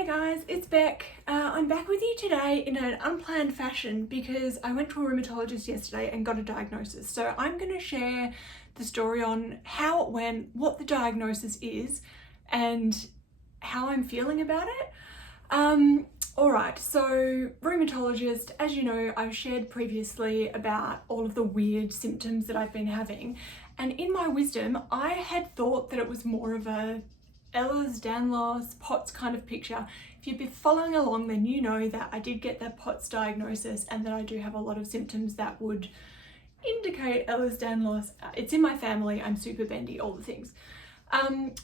Hey guys, it's Beck. I'm back with you today in an unplanned fashion because I went to a rheumatologist yesterday and got a diagnosis. So I'm going to share the story on how it went, what the diagnosis is, and how I'm feeling about it. Alright, so rheumatologist, as you know, I've shared previously about all of the weird symptoms that I've been having, and in my wisdom, I had thought that it was more of a Ehlers-Danlos, POTS kind of picture. If you've been following along, then you know that I did get that POTS diagnosis and that I do have a lot of symptoms that would indicate Ehlers-Danlos. It's in my family, I'm super bendy, all the things.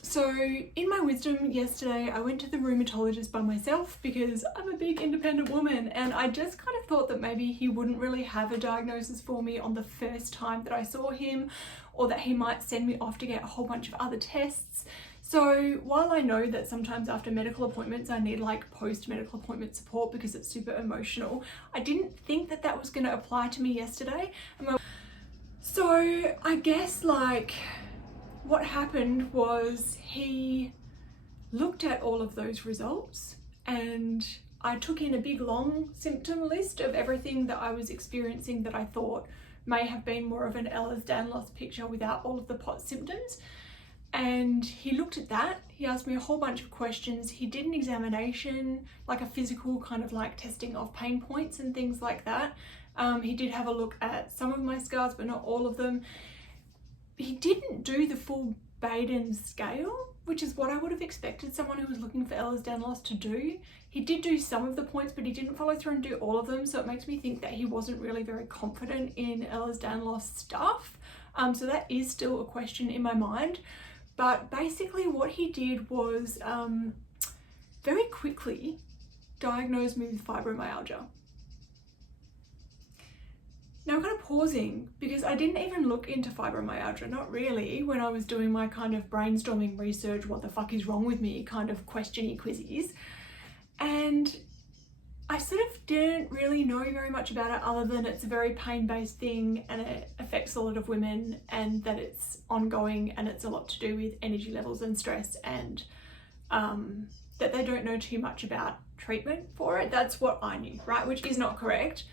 So in my wisdom yesterday, I went to the rheumatologist by myself because I'm a big independent woman, and I just kind of thought that maybe he wouldn't really have a diagnosis for me on the first time that I saw him, or that he might send me off to get a whole bunch of other tests. So while I know that sometimes after medical appointments I need like post-medical appointment support because it's super emotional, I didn't think that that was going to apply to me yesterday. So I guess like what happened was he looked at all of those results and I took in a big long symptom list of everything that I was experiencing that I thought may have been more of an Ehlers-Danlos picture without all of the POTS symptoms. And he looked at that, he asked me a whole bunch of questions, he did an examination, like a physical kind of like testing of pain points and things like that. He did have a look at some of my scars, but not all of them. He didn't do the full Baden scale, which is what I would have expected someone who was looking for Ehlers-Danlos to do. He did do some of the points, but he didn't follow through and do all of them, so it makes me think that he wasn't really very confident in Ehlers-Danlos stuff. So that is still a question in my mind. But basically what he did was very quickly diagnosed me with fibromyalgia. Now I'm kind of pausing because I didn't even look into fibromyalgia, not really, when I was doing my kind of brainstorming research, what the fuck is wrong with me kind of questiony quizzies. And I sort of didn't really know very much about it other than it's a very pain-based thing and it affects a lot of women and that it's ongoing and it's a lot to do with energy levels and stress, and that they don't know too much about treatment for it. That's what I knew, right? Which is not correct.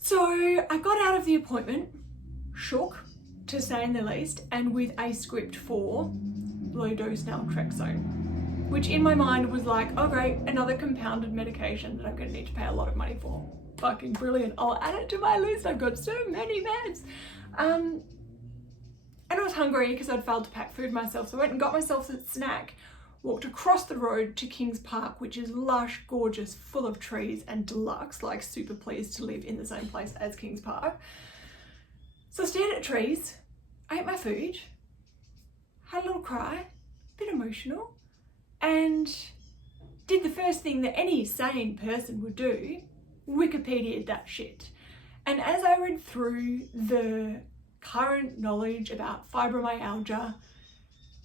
So I got out of the appointment, shook to say in the least, and with a script for low-dose naltrexone, which in my mind was like, oh great, another compounded medication that I'm going to need to pay a lot of money for. Fucking brilliant. I'll add it to my list. I've got so many meds. And I was hungry because I'd failed to pack food myself, so I went and got myself a snack, walked across the road to Kings Park, which is lush, gorgeous, full of trees and deluxe, like super pleased to live in the same place as Kings Park. So I stared at trees, I ate my food, had a little cry, a bit emotional, and did the first thing that any sane person would do, Wikipedia'd that shit. And as I read through the current knowledge about fibromyalgia,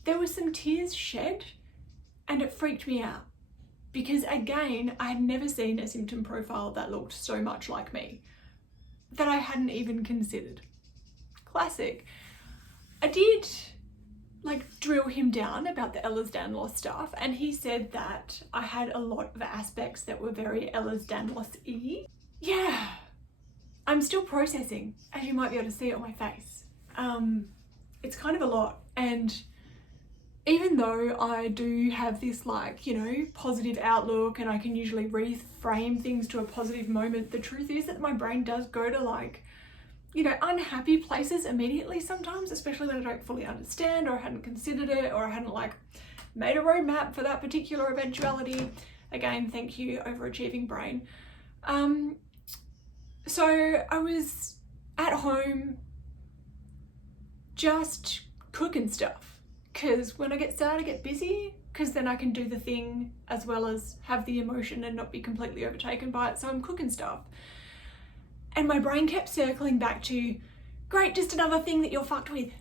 there were some tears shed, and it freaked me out. Because again, I had never seen a symptom profile that looked so much like me, that I hadn't even considered. Classic. I did like drill him down about the Ehlers-Danlos stuff, and he said that I had a lot of aspects that were very Ehlers-Danlos-y. Yeah, I'm still processing, as you might be able to see on my face. It's kind of a lot, and even though I do have this like, you know, positive outlook and I can usually reframe things to a positive moment, the truth is that my brain does go to like, you know, unhappy places immediately sometimes, especially when I don't fully understand or I hadn't considered it or I hadn't like made a roadmap for that particular eventuality. Again, thank you, overachieving brain. So I was at home just cooking stuff, because when I get sad I get busy, because then I can do the thing as well as have the emotion and not be completely overtaken by it. So I'm cooking stuff. And my brain kept circling back to, great, just another thing that you're fucked with,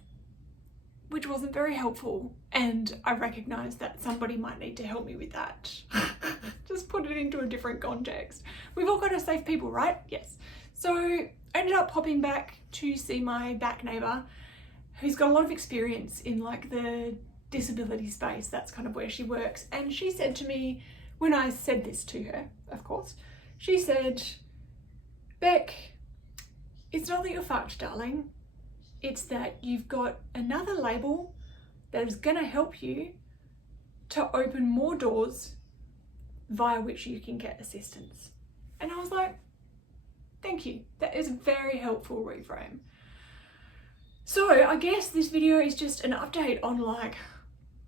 which wasn't very helpful. And I recognized that somebody might need to help me with that. Just put it into a different context. We've all got to save people, right? Yes. So I ended up popping back to see my back neighbor, who's got a lot of experience in like the disability space. That's kind of where she works. And she said to me, when I said this to her, of course, she said, Beck, it's not that you're fucked, darling. It's that you've got another label that is going to help you to open more doors via which you can get assistance. And I was like, thank you. That is a very helpful reframe. So I guess this video is just an update on like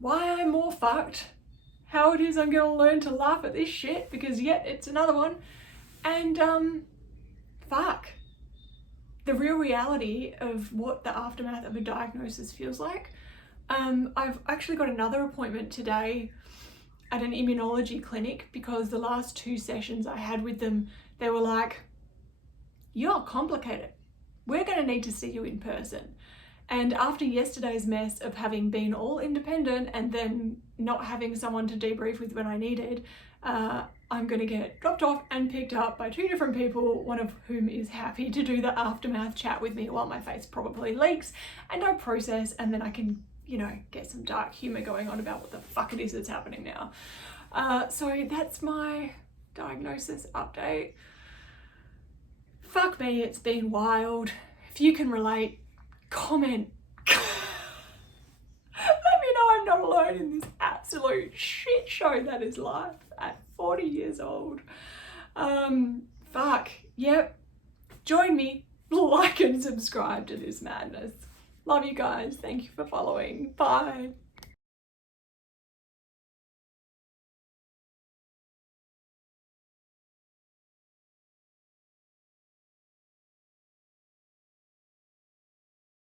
why I'm more fucked, how it is I'm going to learn to laugh at this shit because yet it's another one, and fuck. The real reality of what the aftermath of a diagnosis feels like. I've actually got another appointment today at an immunology clinic because the last 2 sessions I had with them, they were like, you're complicated. We're going to need to see you in person. And after yesterday's mess of having been all independent and then not having someone to debrief with when I needed, I'm going to get dropped off and picked up by 2 different people, one of whom is happy to do the aftermath chat with me while my face probably leaks and I process, and then I can, you know, get some dark humor going on about what the fuck it is that's happening now. So that's my diagnosis update. Fuck me, it's been wild. If you can relate, comment. Let me know I'm not alone in this absolute shit show that is life at 40 years old. Fuck, yep. Join me, like and subscribe to this madness. Love you guys. Thank you for following. Bye.